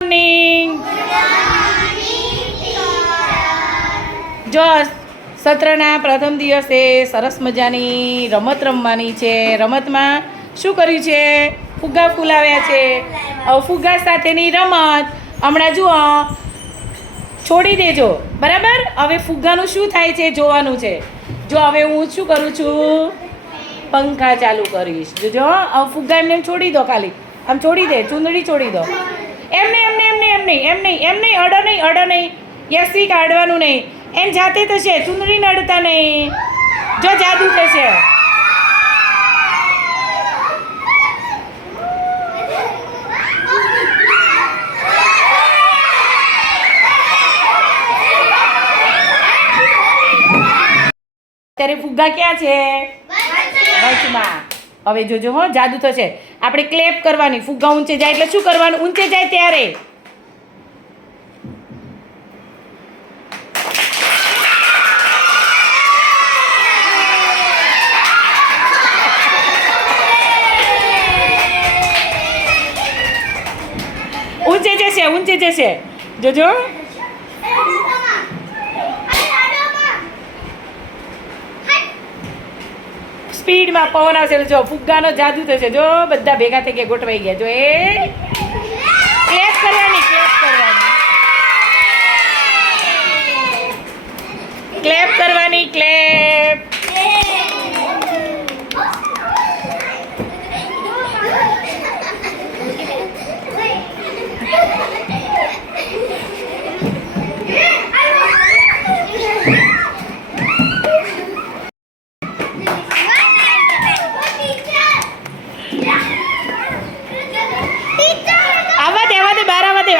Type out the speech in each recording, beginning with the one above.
Morning. જો સત્રના પ્રથમ દિવસે સરસ મજાની રમત રમવાની છે. રમતમાં શું કર્યું છે? ફુગ્ગા ફૂલાવ્યા છે. ફુગ્ગા સાથેની રમત હમણાં જુઓ, છોડી દેજો. બરાબર. હવે ફુગ્ગાનું શું થાય છે જોવાનું છે. જો હવે હું શું કરું છું, પંખા ચાલુ કરીશ. જોજો ફુગ્ગા એમને છોડી દો, ખાલી આમ છોડી દે, ચૂંદડી છોડી દો. એમને અડો નહીં. યસી કાઢવાનું નહીં, એમ જાતે થશે. ચૂંદડીને અડતા નહીં. જો જાદુ થશે. અત્યારે ફુગ્ગા ક્યાં છે? વચમાં. હવે જોજો હો, જાદુ થશે. આપણે ક્લેપ કરવાની. ફુગ્ગા ઊંચે જાય એટલે શું કરવાનું? ઊંચે જાય ત્યારે ઊંચે જશે. જોજો સ્પીડમાં પવન આવશે. જો ફુગ્ગાનો જાદુ થશે. જો બધા ભેગા થઈ ગયા, ગોઠવાઈ ગયા. જો એ ક્લેપ કરવાની. ક્લેપ.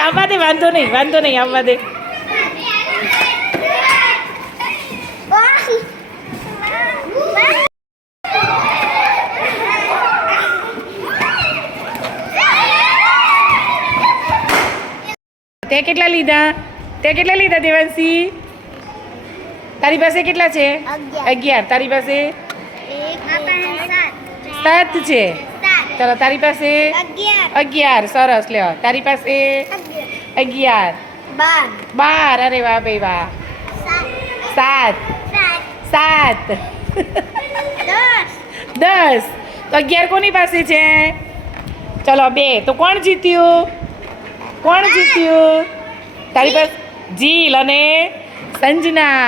આવવા દે, વાંધો નહીં, આવવા દે. તે કેટલા લીધા દેવાંશી? તારી પાસે કેટલા છે? 11. તારી પાસે 7 છે. ચાલો, તારી પાસે 11. સરસ. લ્યો, તારી પાસે 11. 12. અરે વાહ ભાઈ વાહ. 7. 10. તો 11 કોની પાસે છે? ચલો 2. તો કોણ જીત્યું? તારી પાસે જીલ અને સંજના.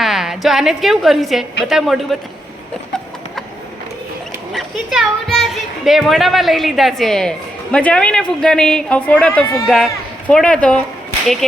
જો આને કેવું કર્યું છે? બતાવ, મોઢું બતાવ. 2 મોઢામાં લઈ લીધા છે. મજા આવી ને ફુગ્ગાની? હવે ફોડો તો ફુગ્ગા, ફોડો તો એક.